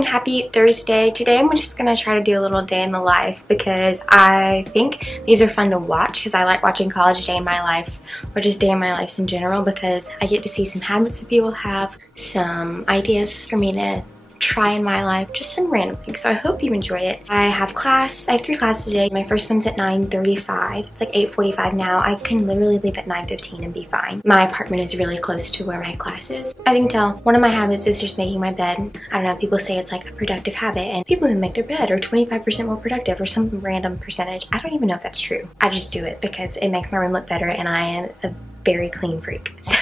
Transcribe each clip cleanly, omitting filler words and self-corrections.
morning, happy Thursday. Today I'm just gonna try to do a little day in the life because I think these are fun to watch because I like watching college day in my lives or just day in my lives in general because I get to see some habits that people have, some ideas for me to try in my life, just some random things. So I hope you enjoy it. I have 3 classes today. My first one's at 9:35. It's like 8:45 now. I can literally leave at 9:15 and be fine. My apartment is really close to where my class is. As you can tell, one of my habits is just making my bed. I don't know, people say it's like a productive habit and people who make their bed are 25% more productive or some random percentage. I don't even know if that's true. I just do it because it makes my room look better and I am a very clean freak. So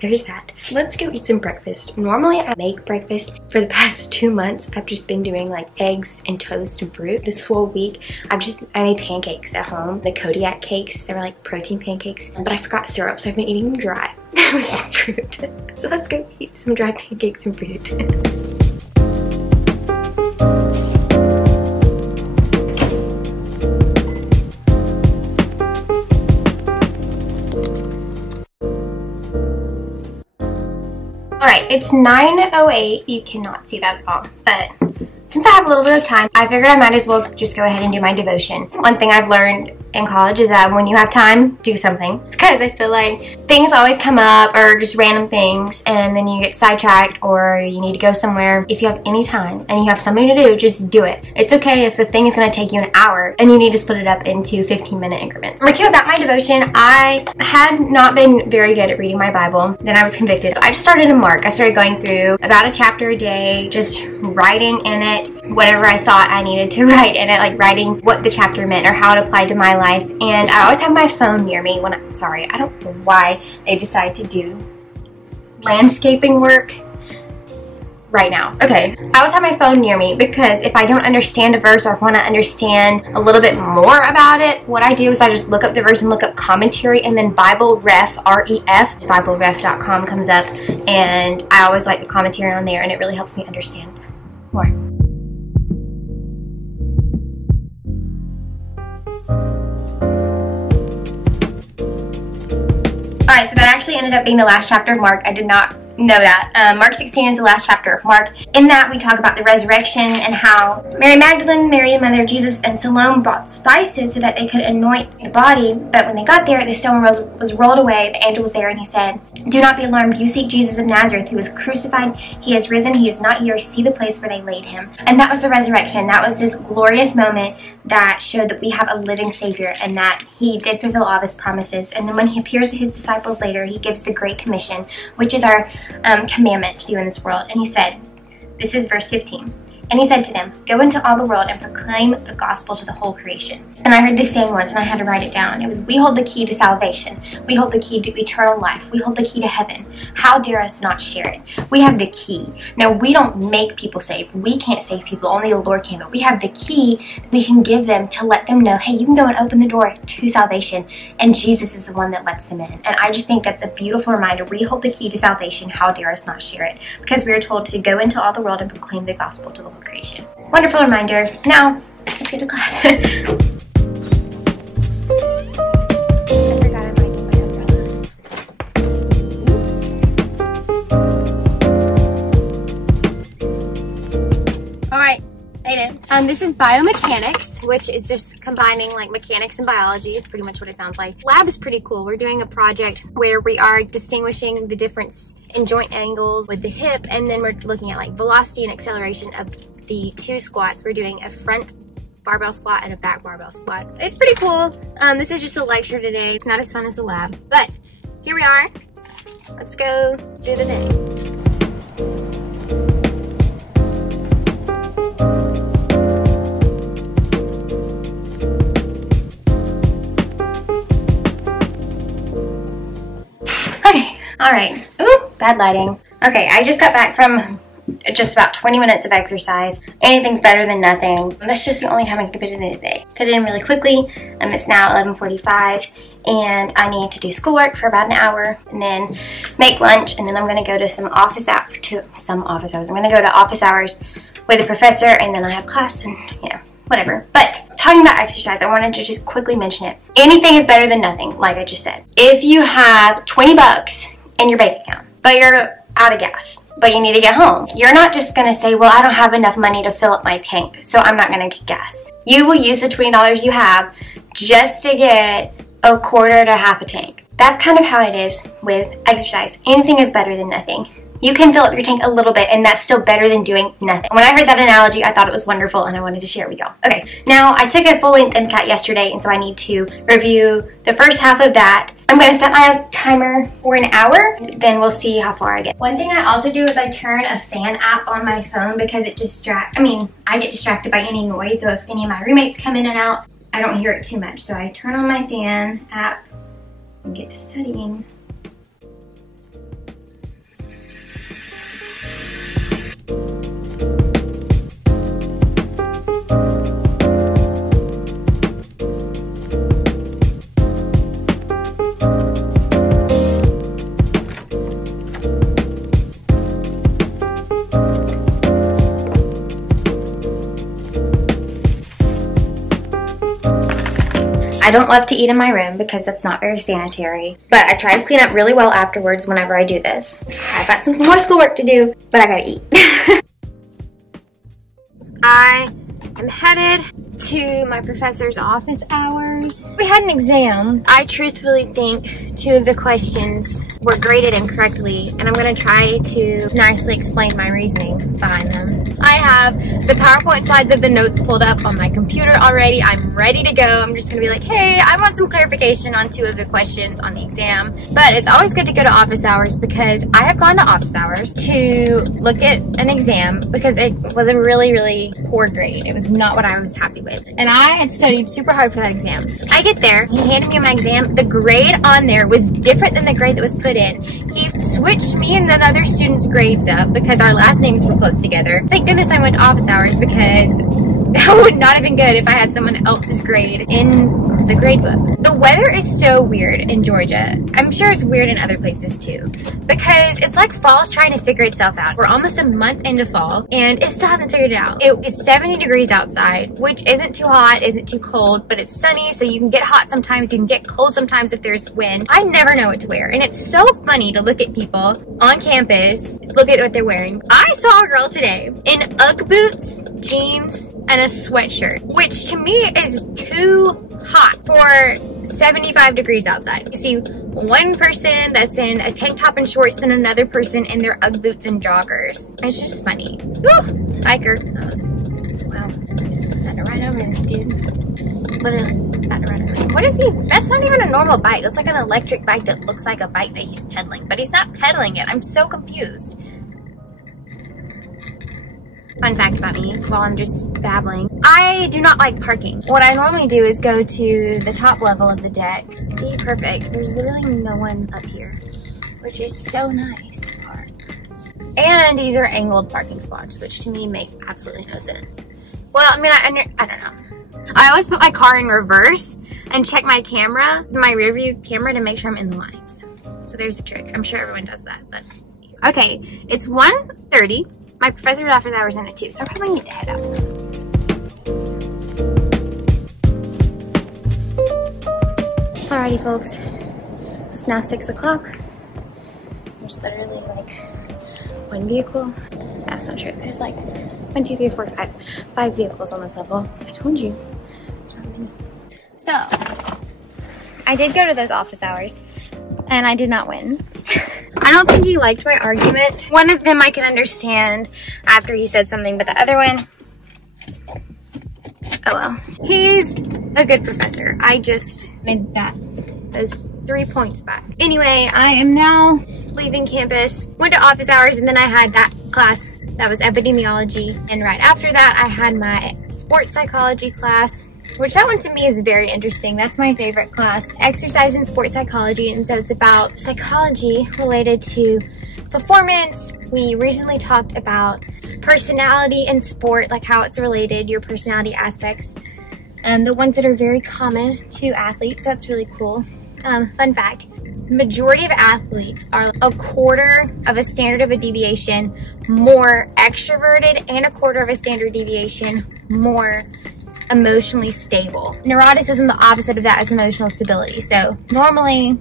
there's that. Let's go eat some breakfast. Normally I make breakfast. For the past 2 months I've just been doing like eggs and toast and fruit. This whole week I made pancakes at home. The Kodiak cakes, they were like protein pancakes, but I forgot syrup so I've been eating them dry with some fruit. So let's go eat some dry pancakes and fruit. Alright, it's 9:08. You cannot see that at all, but since I have a little bit of time, I figured I might as well just go ahead and do my devotion. One thing I've learned in college is that when you have time, do something. Because I feel like things always come up or just random things and then you get sidetracked or you need to go somewhere. If you have any time and you have something to do, just do it. It's okay if the thing is going to take you an hour and you need to split it up into 15-minute increments. Number 2, about my devotion, I had not been very good at reading my Bible. Then I was convicted. So I just started in Mark. I started going through about a chapter a day, just writing in it whatever I thought I needed to write in it, like writing what the chapter meant or how it applied to my life. And I always have my phone near me when I don't know why they decide to do landscaping work right now. Okay, I always have my phone near me because if I don't understand a verse or want to understand a little bit more about it, what I do is I just look up the verse and look up commentary, and then Bible Ref, R-E-F, BibleRef.com comes up, and I always like the commentary on there and it really helps me understand more. Alright, so that actually ended up being the last chapter of Mark. I did not know that. Mark 16 is the last chapter of Mark. In that we talk about the resurrection and how Mary Magdalene, Mary the mother of Jesus, and Salome brought spices so that they could anoint the body. But when they got there, the stone was rolled away. The angel was there and he said, "Do not be alarmed. You seek Jesus of Nazareth. He was crucified. He has risen. He is not here. See the place where they laid him." And that was the resurrection. That was this glorious moment that showed that we have a living Savior and that he did fulfill all of his promises. And then when he appears to his disciples later, he gives the Great Commission, which is our commandment to do in this world. And he said, this is verse 15. And he said to them, "Go into all the world and proclaim the gospel to the whole creation." And I heard this saying once and I had to write it down. It was, we hold the key to salvation. We hold the key to eternal life. We hold the key to heaven. How dare us not share it? We have the key. Now, we don't make people saved. We can't save people. Only the Lord can. But we have the key that we can give them to let them know, hey, you can go and open the door to salvation. And Jesus is the one that lets them in. And I just think that's a beautiful reminder. We hold the key to salvation. How dare us not share it? Because we are told to go into all the world and proclaim the gospel to the whole creation. Wonderful reminder. Now, let's get to class. I forgot I might need my umbrella. Oops. Alright, made it. This is biomechanics, which is just combining like mechanics and biology. It's pretty much what it sounds like. Lab is pretty cool. We're doing a project where we are distinguishing the difference in joint angles with the hip, and then we're looking at like velocity and acceleration of the 2 squats. We're doing a front barbell squat and a back barbell squat. It's pretty cool. This is just a lecture today. It's not as fun as the lab, but here we are. Let's go do the day. Okay, all right. Ooh, bad lighting. Okay, I just got back from just about 20 minutes of exercise. Anything's better than nothing. That's just the only time I can fit it in a day. Fit it in really quickly. It's now 11:45 and I need to do schoolwork for about an hour and then make lunch, and then I'm gonna go to I'm gonna go to office hours with a professor, and then I have class and whatever. But talking about exercise, I wanted to just quickly mention it. Anything is better than nothing, like I just said. If you have 20 bucks in your bank account, but you're out of gas, but you need to get home. You're not just gonna say, well, I don't have enough money to fill up my tank, so I'm not gonna get gas. You will use the $20 you have just to get a quarter to half a tank. That's kind of how it is with exercise. Anything is better than nothing. You can fill up your tank a little bit, and that's still better than doing nothing. When I heard that analogy, I thought it was wonderful, and I wanted to share it with y'all. Okay, now I took a full-length MCAT yesterday, and so I need to review the first half of that. I'm going to set my timer for an hour, then we'll see how far I get. One thing I also do is I turn a fan app on my phone because it I get distracted by any noise, so if any of my roommates come in and out, I don't hear it too much. So I turn on my fan app and get to studying. I don't love to eat in my room because that's not very sanitary, but I try to clean up really well afterwards whenever I do this. I've got some more schoolwork to do, but I gotta eat. I am headed to my professor's office hours. We had an exam. I truthfully think 2 of the questions were graded incorrectly, and I'm gonna try to nicely explain my reasoning behind them. I have the PowerPoint slides of the notes pulled up on my computer already. I'm ready to go. I'm just gonna be like, hey, I want some clarification on 2 of the questions on the exam. But it's always good to go to office hours because I have gone to office hours to look at an exam because it was a really, really poor grade. It was not what I was happy with. And I had studied super hard for that exam. I get there, he handed me my exam. The grade on there was different than the grade that was put in. He switched me and another student's grades up because our last names were close together. Thank goodness I went to office hours because that would not have been good if I had someone else's grade in the grade book. The weather is so weird in Georgia. I'm sure it's weird in other places too, because it's like fall's trying to figure itself out. We're almost a month into fall and it still hasn't figured it out. It is 70 degrees outside, which isn't too hot, isn't too cold, but it's sunny, so you can get hot sometimes, you can get cold sometimes if there's wind. I never know what to wear, and it's so funny to look at people on campus, look at what they're wearing. I saw a girl today in Ugg boots, jeans, and a sweatshirt, which to me is too hot for 75 degrees outside. You see one person that's in a tank top and shorts, then another person in their Ugg boots and joggers. It's just funny. Woo! Biker. Wow. Had to run over this dude. Literally had to run over him. What is he? That's not even a normal bike. That's like an electric bike that looks like a bike that he's pedaling, but he's not pedaling it. I'm so confused. Fun fact about me, while I'm just babbling, I do not like parking. What I normally do is go to the top level of the deck. See, perfect. There's literally no one up here, which is so nice to park. And these are angled parking spots, which to me make absolutely no sense. Well, I mean, I don't know. I always put my car in reverse and check my camera, my rear view camera, to make sure I'm in the lines. So there's a trick. I'm sure everyone does that, but okay. It's 1:30. My professor's office hours in at 2, so I probably need to head out. Alrighty, folks. It's now 6 o'clock. There's literally like one vehicle. That's not true. There's like 1, 2, 3, 4, 5 vehicles on this level. I told you. So, I did go to those office hours, and I did not win. I don't think he liked my argument. One of them I can understand after he said something, but the other one, oh well. He's a good professor. I just made those 3 points back. Anyway, I am now leaving campus. Went to office hours, and then I had that class that was epidemiology. And right after that, I had my sports psychology class, which that one to me is very interesting. That's my favorite class, exercise and sports psychology. And so it's about psychology related to performance. We recently talked about personality and sport, like how it's related, your personality aspects, the ones that are very common to athletes. That's really cool. Fun fact, majority of athletes are a quarter of a standard of a deviation more extroverted and a quarter of a standard deviation more emotionally stable. Neuroticism, the opposite of that is emotional stability. So normally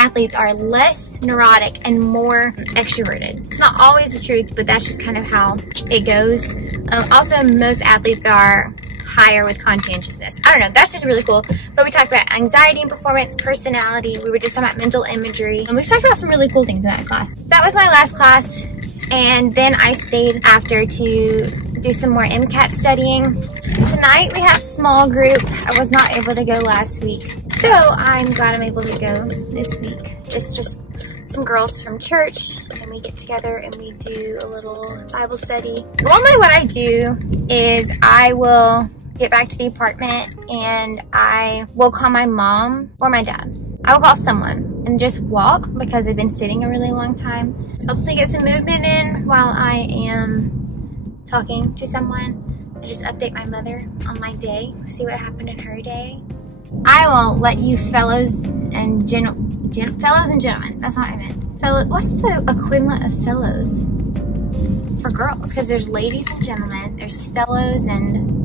athletes are less neurotic and more extroverted. It's not always the truth, but that's just kind of how it goes. Also, most athletes are higher with conscientiousness. I don't know, that's just really cool. But we talked about anxiety and performance, personality. We were just talking about mental imagery, and we've talked about some really cool things in that class. That was my last class, and then I stayed after to do some more MCAT studying. Tonight we have small group. I was not able to go last week, so I'm glad I'm able to go this week. It's just some girls from church, and we get together and we do a little Bible study. Normally what I do is I will get back to the apartment and I will call my mom or my dad. I will call someone and just walk because I've been sitting a really long time. Also get some movement in while I am talking to someone. I just update my mother on my day, see what happened in her day. I will let you fellows and gentlemen, that's not what I meant. What's the equivalent of fellows for girls? Because there's ladies and gentlemen, there's fellows and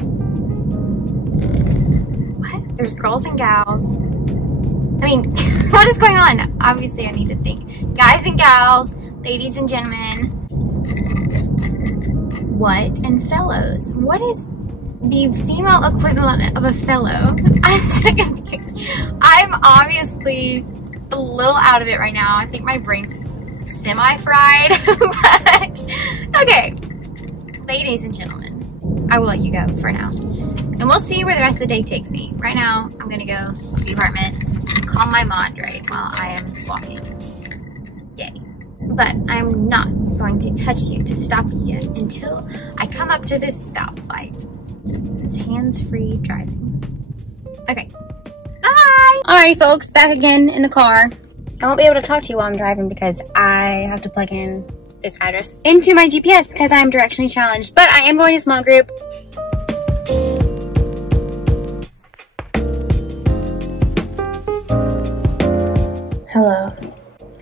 what? There's girls and gals. I mean, what is going on? Obviously I need to think. Guys and gals, ladies and gentlemen. What? And fellows. What is the female equivalent of a fellow? I'm so confused. I'm obviously a little out of it right now. I think my brain's semi-fried, but okay. Ladies and gentlemen, I will let you go for now. And we'll see where the rest of the day takes me. Right now, I'm gonna go to the apartment, calm my madre while I am walking. Yay. But I'm not going to touch you to stop you yet until I come up to this stoplight. It's hands-free driving. Okay. Bye! Alrighty folks, back again in the car. I won't be able to talk to you while I'm driving because I have to plug in this address into my GPS because I'm directionally challenged. But I am going to small group. Hello.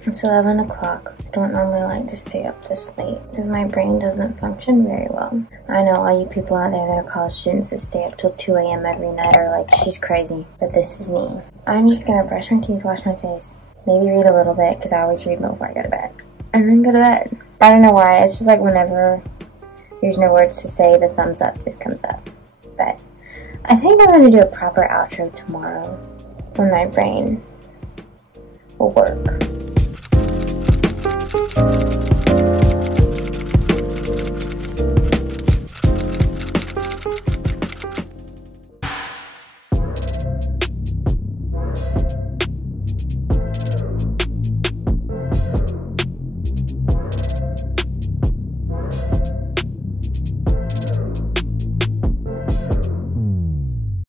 It's 11 o'clock. I don't normally like to stay up this late because my brain doesn't function very well. I know all you people out there that are college students that stay up till 2 a.m. every night are like, she's crazy. But this is me. I'm just gonna brush my teeth, wash my face, maybe read a little bit because I always read before I go to bed. And then go to bed. I don't know why. It's just like whenever there's no words to say, the thumbs up just comes up. But I think I'm gonna do a proper outro tomorrow when my brain will work.